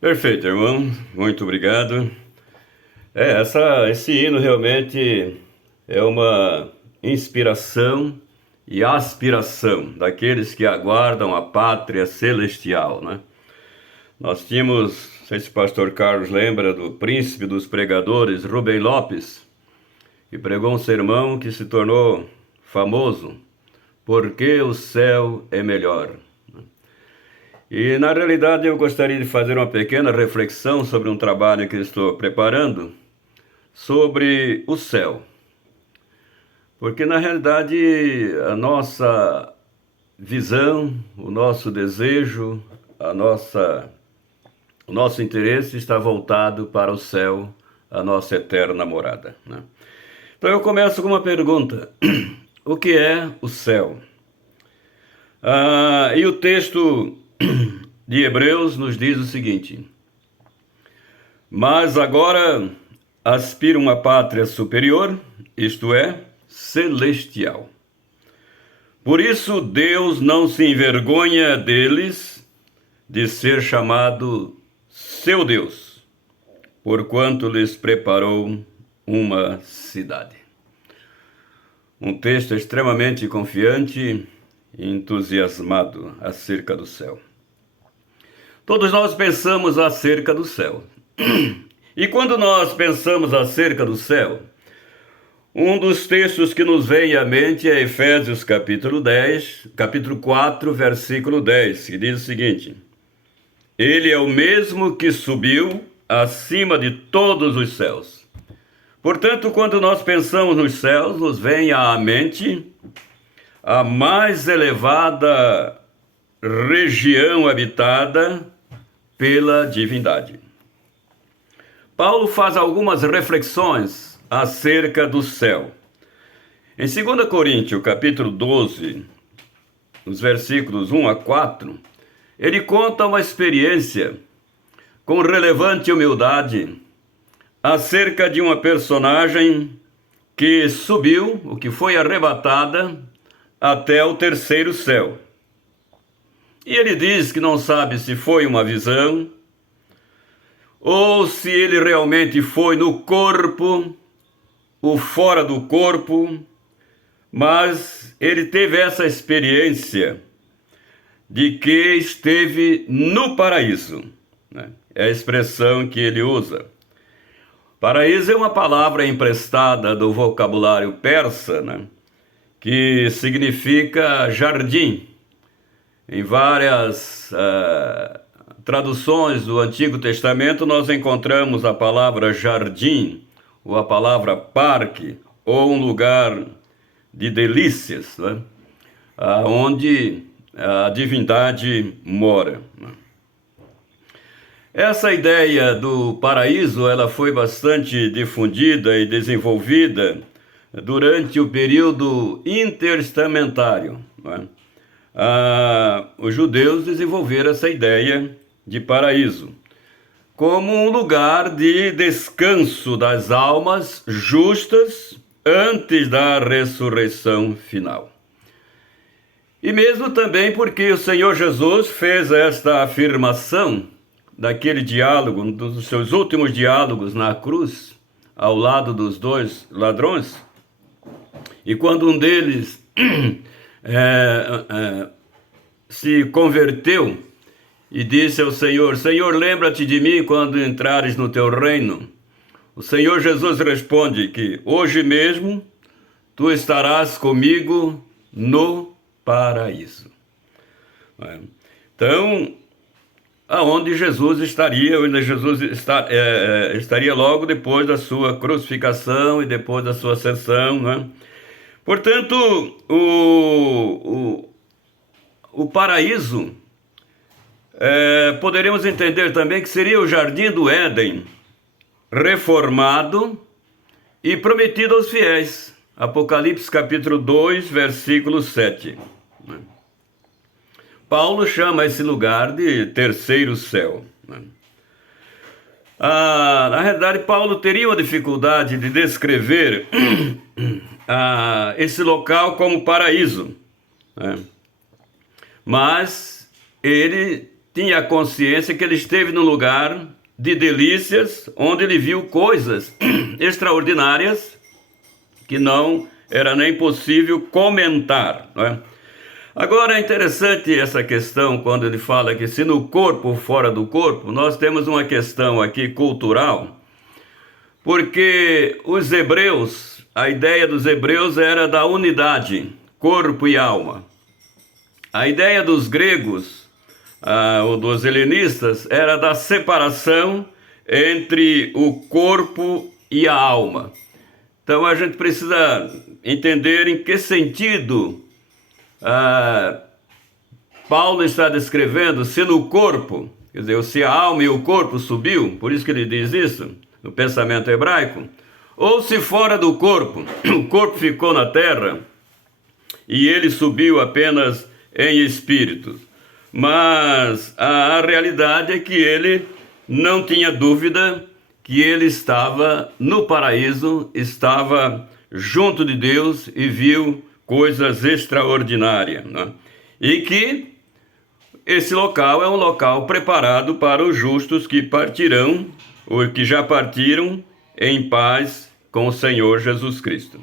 Perfeito, irmão. Muito obrigado. Esse hino realmente é uma inspiração e aspiração daqueles que aguardam a pátria celestial, né? Nós tínhamos, não sei se o pastor Carlos lembra, do príncipe dos pregadores, Rubem Lopes, que pregou um sermão que se tornou famoso, Porque o céu é melhor. E na realidade eu gostaria de fazer uma pequena reflexão sobre um trabalho que estou preparando sobre o céu. Porque na realidade a nossa visão, o nosso desejo, o nosso interesse está voltado para o céu, a nossa eterna morada, né? Então eu começo com uma pergunta: o que é o céu? E o texto de Hebreus nos diz o seguinte: mas agora aspira uma pátria superior, isto é, celestial. Por isso Deus não se envergonha deles de ser chamado seu Deus, porquanto lhes preparou uma cidade. Um texto extremamente confiante e entusiasmado acerca do céu. Todos nós pensamos acerca do céu. E quando nós pensamos acerca do céu, um dos textos que nos vem à mente é Efésios capítulo 4, versículo 10, que diz o seguinte: Ele é o mesmo que subiu acima de todos os céus. Portanto, quando nós pensamos nos céus, nos vem à mente a mais elevada região habitada pela divindade. Paulo faz algumas reflexões acerca do céu. Em 2 Coríntios, capítulo 12, nos versículos 1 a 4, ele conta uma experiência com relevante humildade acerca de uma personagem que subiu, o que foi arrebatada, até o terceiro céu. E ele diz que não sabe se foi uma visão, ou se ele realmente foi no corpo, ou fora do corpo, mas ele teve essa experiência de que esteve no paraíso, né? É a expressão que ele usa. Paraíso é uma palavra emprestada do vocabulário persa, né? Que significa jardim. Em várias traduções do Antigo Testamento, nós encontramos a palavra jardim, ou a palavra parque, ou um lugar de delícias, né? Onde a divindade mora. Essa ideia do paraíso, ela foi bastante difundida e desenvolvida durante o período intertestamentário, né? Os judeus desenvolveram essa ideia de paraíso como um lugar de descanso das almas justas antes da ressurreição final. E mesmo também porque o Senhor Jesus fez esta afirmação daquele diálogo, um dos seus últimos diálogos na cruz, ao lado dos dois ladrões, e quando um deles se converteu e disse ao Senhor: Senhor, lembra-te de mim quando entrares no teu reino. O Senhor Jesus responde que hoje mesmo tu estarás comigo no paraíso. Então, aonde Jesus estaria, onde Jesus estaria logo depois da sua crucificação e depois da sua ascensão, né? Portanto, o paraíso, poderíamos entender também que seria o jardim do Éden, reformado e prometido aos fiéis. Apocalipse capítulo 2, versículo 7. Paulo chama esse lugar de terceiro céu. Na realidade, Paulo teria uma dificuldade de descrever esse local como paraíso, né? Mas ele tinha a consciência que ele esteve num lugar de delícias, onde ele viu coisas extraordinárias que não era nem possível comentar, não é? Agora é interessante essa questão quando ele fala que se no corpo ou fora do corpo, nós temos uma questão aqui cultural, porque os hebreus, a ideia dos hebreus era da unidade, corpo e alma. A ideia dos gregos, ou dos helenistas, era da separação entre o corpo e a alma. Então a gente precisa entender em que sentido Paulo está descrevendo se no corpo, quer dizer, se a alma e o corpo subiu, por isso que ele diz isso, no pensamento hebraico, ou se fora do corpo, o corpo ficou na terra e ele subiu apenas em espírito. Mas a realidade é que ele não tinha dúvida que ele estava no paraíso, estava junto de Deus e viu coisas extraordinárias, né? E que esse local é um local preparado para os justos que partirão, ou que já partiram em paz com o Senhor Jesus Cristo.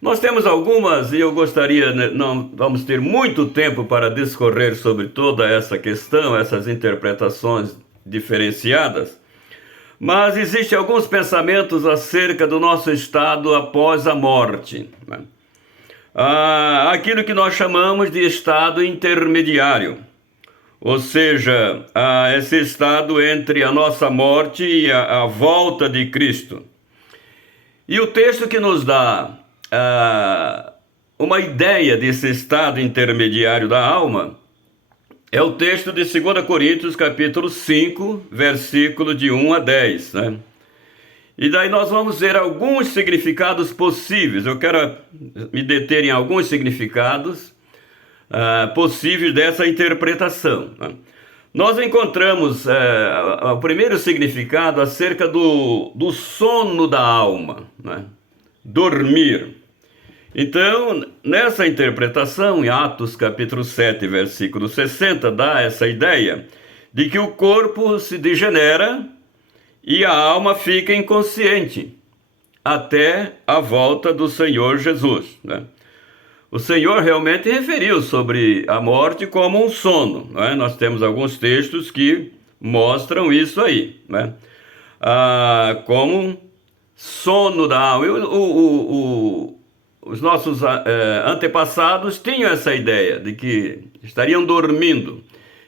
Nós temos algumas, e eu gostaria, não vamos ter muito tempo para discorrer sobre toda essa questão, essas interpretações diferenciadas, mas existem alguns pensamentos acerca do nosso estado após a morte, né? Aquilo que nós chamamos de estado intermediário, ou seja, esse estado entre a nossa morte e a volta de Cristo. E o texto que nos dá uma ideia desse estado intermediário da alma é o texto de 2 Coríntios capítulo 5, versículo de 1 a 10, né? E daí nós vamos ver alguns significados possíveis. Eu quero me deter em alguns significados possíveis dessa interpretação, né? Nós encontramos o primeiro significado acerca do sono da alma, né? Dormir. Então, nessa interpretação, em Atos capítulo 7, versículo 60, dá essa ideia de que o corpo se degenera e a alma fica inconsciente até a volta do Senhor Jesus, né? O Senhor realmente referiu sobre a morte como um sono, né? Nós temos alguns textos que mostram isso aí, né? Como um sono da alma. Os nossos antepassados tinham essa ideia de que estariam dormindo.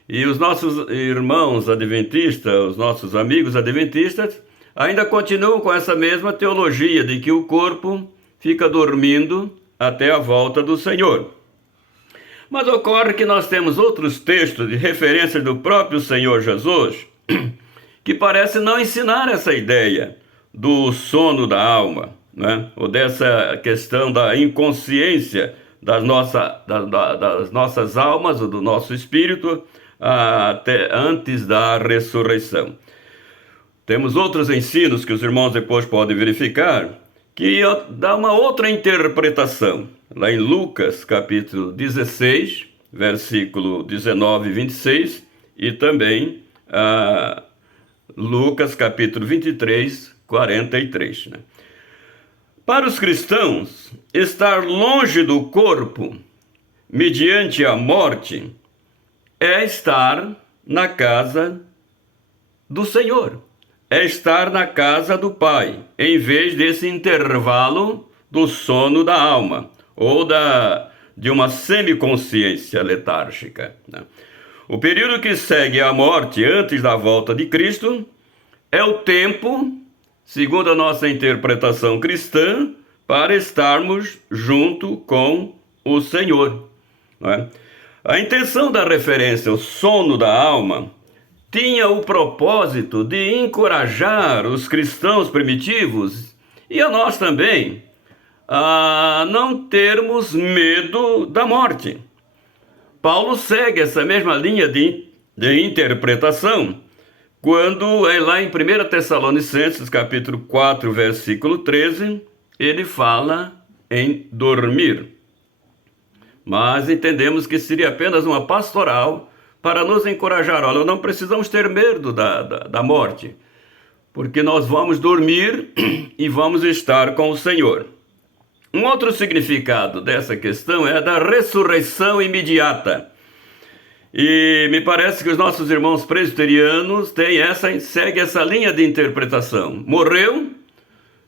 E os nossos irmãos adventistas, os nossos amigos adventistas, ainda continuam com essa mesma teologia de que o corpo fica dormindo até a volta do Senhor. Mas ocorre que nós temos outros textos de referência do próprio Senhor Jesus que parecem não ensinar essa ideia do sono da alma, né? Ou dessa questão da inconsciência das nossas almas ou do nosso espírito até antes da ressurreição. Temos outros ensinos que os irmãos depois podem verificar que dá uma outra interpretação. Lá em Lucas capítulo 16, versículo 19 e 26, e também Lucas capítulo 23, 43, né? Para os cristãos, estar longe do corpo, mediante a morte, é estar na casa do Senhor, é estar na casa do Pai, em vez desse intervalo do sono da alma, ou de uma semiconsciência letárgica, né? O período que segue a morte antes da volta de Cristo é o tempo, segundo a nossa interpretação cristã, para estarmos junto com o Senhor, não é? A intenção da referência ao sono da alma tinha o propósito de encorajar os cristãos primitivos, e a nós também, a não termos medo da morte. Paulo segue essa mesma linha de interpretação quando é lá em 1 Tessalonicenses capítulo 4, versículo 13, ele fala em dormir. Mas entendemos que seria apenas uma pastoral para nos encorajar. Olha, não precisamos ter medo da morte, porque nós vamos dormir e vamos estar com o Senhor. Um outro significado dessa questão é a da ressurreição imediata. E me parece que os nossos irmãos presbiterianos seguem essa linha de interpretação. Morreu,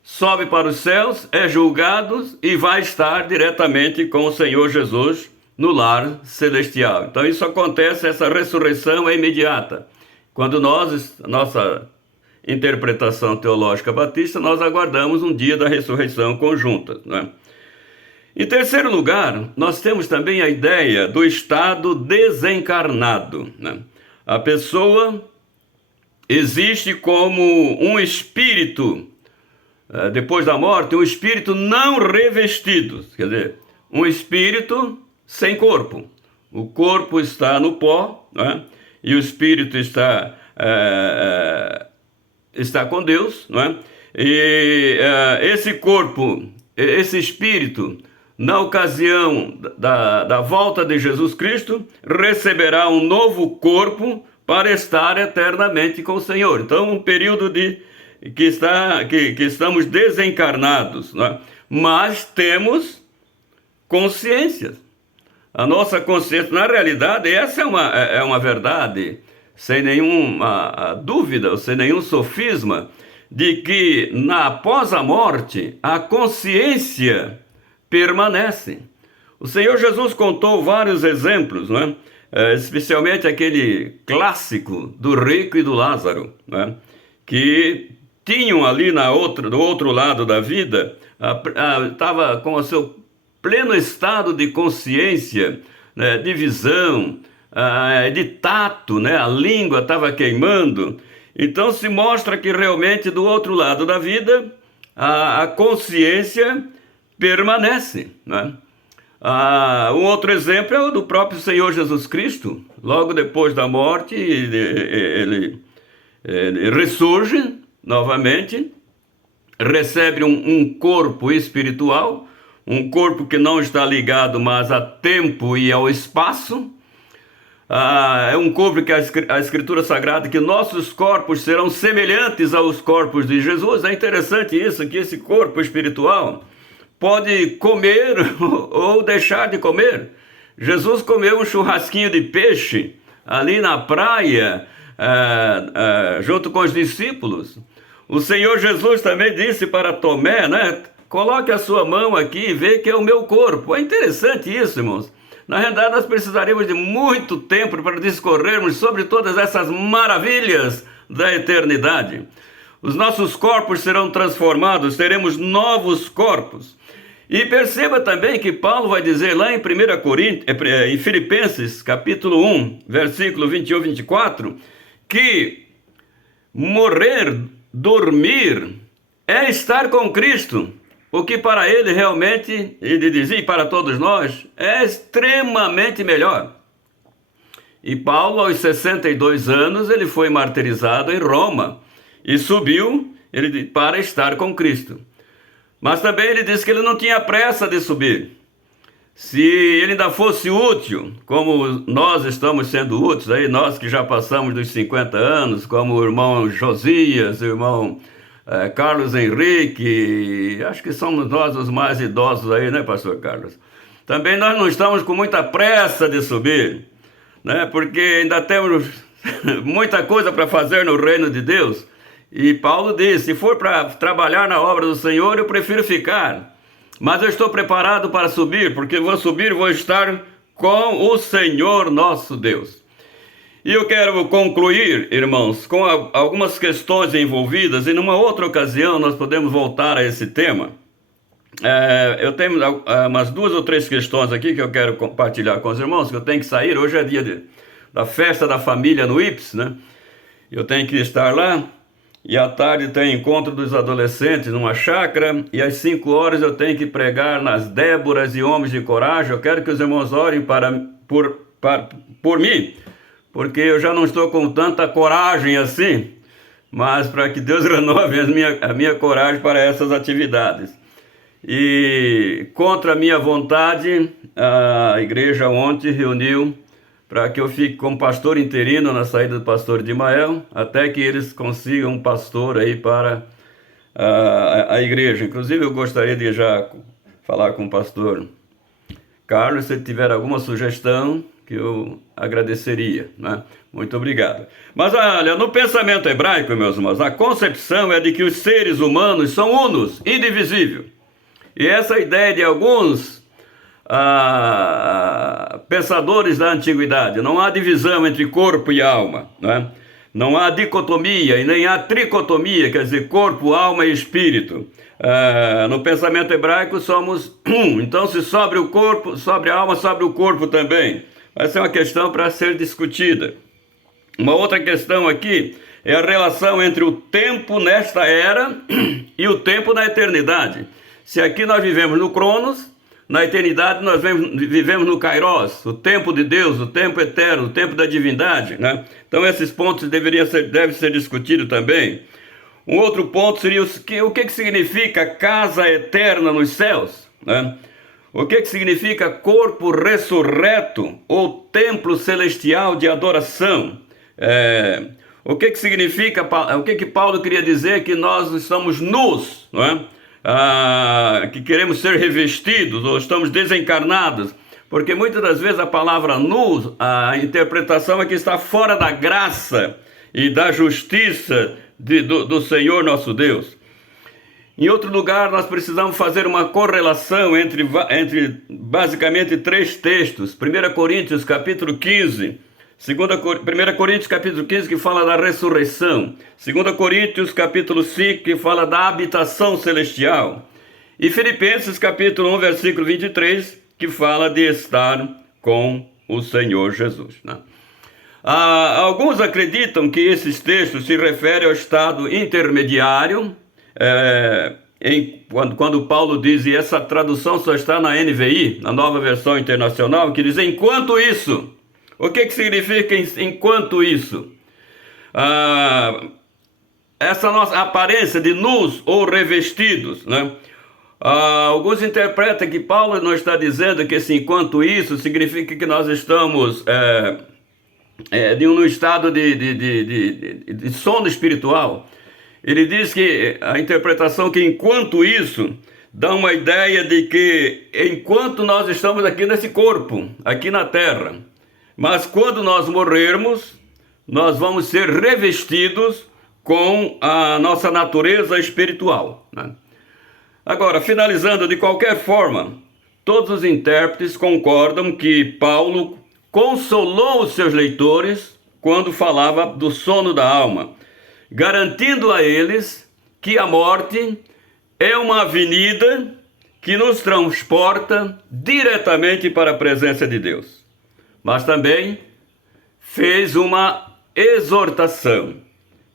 sobe para os céus, é julgado e vai estar diretamente com o Senhor Jesus no lar celestial. Então isso acontece, essa ressurreição é imediata. Quando nossa interpretação teológica batista, nós aguardamos um dia da ressurreição conjunta, né? Em terceiro lugar, nós temos também a ideia do estado desencarnado, né? A pessoa existe como um espírito, depois da morte, um espírito não revestido, quer dizer, um espírito sem corpo. O corpo está no pó, né? E o espírito está com Deus, não é? E esse corpo, esse espírito, na ocasião da volta de Jesus Cristo, receberá um novo corpo para estar eternamente com o Senhor. Então, um período que estamos desencarnados, não é? Mas temos consciência. A nossa consciência, na realidade, essa é uma verdade, sem nenhuma dúvida, ou sem nenhum sofisma, de que após a morte, a consciência permanece. O Senhor Jesus contou vários exemplos, não é? Especialmente aquele clássico do rico e do Lázaro, não é? Que tinham ali do outro lado da vida, estava com o seu pleno estado de consciência, né, de visão, de tato, né? A língua estava queimando. Então se mostra que realmente do outro lado da vida a consciência permanece, né? Um outro exemplo é o do próprio Senhor Jesus Cristo. Logo depois da morte ele ressurge novamente, recebe um corpo espiritual, um corpo que não está ligado mais a tempo e ao espaço. É um corpo que a Escritura Sagrada, que nossos corpos serão semelhantes aos corpos de Jesus. É interessante isso, que esse corpo espiritual pode comer ou deixar de comer. Jesus comeu um churrasquinho de peixe ali na praia, junto com os discípulos. O Senhor Jesus também disse para Tomé, né? Coloque a sua mão aqui e vê que é o meu corpo. É interessante isso, irmãos. Na realidade, nós precisaríamos de muito tempo para discorrermos sobre todas essas maravilhas da eternidade. Os nossos corpos serão transformados, teremos novos corpos. E perceba também que Paulo vai dizer lá em Filipenses, capítulo 1, versículo 21 e 24, que morrer, dormir, é estar com Cristo. O que para ele realmente, ele dizia, e para todos nós, é extremamente melhor. E Paulo, aos 62 anos, ele foi martirizado em Roma e subiu para estar com Cristo. Mas também ele disse que ele não tinha pressa de subir. Se ele ainda fosse útil, como nós estamos sendo úteis, aí nós que já passamos dos 50 anos, como o irmão Josias, o irmão Carlos Henrique, acho que somos nós os mais idosos aí, né, pastor Carlos? Também nós não estamos com muita pressa de subir, né, porque ainda temos muita coisa para fazer no reino de Deus. E Paulo disse, se for para trabalhar na obra do Senhor, eu prefiro ficar. Mas eu estou preparado para subir, porque vou subir e vou estar com o Senhor nosso Deus. E eu quero concluir, irmãos, com algumas questões envolvidas, e numa outra ocasião nós podemos voltar a esse tema. Eu tenho umas 2 ou 3 questões aqui que eu quero compartilhar com os irmãos, que eu tenho que sair. Hoje é dia da festa da família no IPS, né? Eu tenho que estar lá, e à tarde tem encontro dos adolescentes numa chácara, e às 5 horas eu tenho que pregar nas Déboras e Homens de Coragem. Eu quero que os irmãos orem por mim, porque eu já não estou com tanta coragem assim, mas para que Deus renove a minha coragem para essas atividades. E contra a minha vontade, a igreja ontem reuniu para que eu fique como pastor interino na saída do pastor Dimael, até que eles consigam um pastor aí para a igreja. Inclusive, eu gostaria de já falar com o pastor Carlos, se ele tiver alguma sugestão, que eu agradeceria, né? Muito obrigado. Mas olha, no pensamento hebraico, meus irmãos, a concepção é de que os seres humanos são unos, indivisíveis. E essa ideia de alguns pensadores da antiguidade, não há divisão entre corpo e alma, né? Não há dicotomia e nem há tricotomia, quer dizer, corpo, alma e espírito. No pensamento hebraico somos um, então se sobre o corpo, sobre a alma, sobre o corpo também. Essa é uma questão para ser discutida. Uma outra questão aqui é a relação entre o tempo nesta era e o tempo na eternidade. Se aqui nós vivemos no Cronos, na eternidade nós vivemos no Kairos, o tempo de Deus, o tempo eterno, o tempo da divindade, né? Então esses pontos devem ser discutidos também. Um outro ponto seria o que significa casa eterna nos céus, né? O que significa corpo ressurreto ou templo celestial de adoração? O que significa, o que Paulo queria dizer que nós estamos nus, não é? Que queremos ser revestidos ou estamos desencarnados? Porque muitas das vezes a palavra nu, a interpretação é que está fora da graça e da justiça do Senhor nosso Deus. Em outro lugar, nós precisamos fazer uma correlação entre basicamente três textos. 1 Coríntios capítulo 15, 1 Coríntios capítulo 15 que fala da ressurreição, 2 Coríntios capítulo 5 que fala da habitação celestial, e Filipenses capítulo 1 versículo 23 que fala de estar com o Senhor Jesus, né? Alguns acreditam que esses textos se referem ao estado intermediário, quando Paulo diz, e essa tradução só está na NVI, na Nova Versão Internacional, que diz, enquanto isso. O que significa enquanto isso? Essa nossa aparência de nus ou revestidos, né? Alguns interpretam que Paulo não está dizendo que esse enquanto isso significa que nós estamos num estado de sono espiritual. Ele diz que a interpretação que enquanto isso dá uma ideia de que enquanto nós estamos aqui nesse corpo, aqui na terra, mas quando nós morrermos, nós vamos ser revestidos com a nossa natureza espiritual, né? Agora, finalizando, de qualquer forma, todos os intérpretes concordam que Paulo consolou os seus leitores quando falava do sono da alma, garantindo a eles que a morte é uma avenida que nos transporta diretamente para a presença de Deus. Mas também fez uma exortação.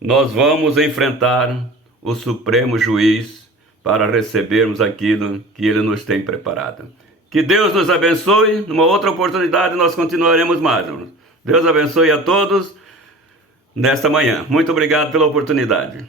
Nós vamos enfrentar o Supremo Juiz para recebermos aquilo que Ele nos tem preparado. Que Deus nos abençoe. Numa outra oportunidade nós continuaremos mais. Deus abençoe a todos nesta manhã. Muito obrigado pela oportunidade.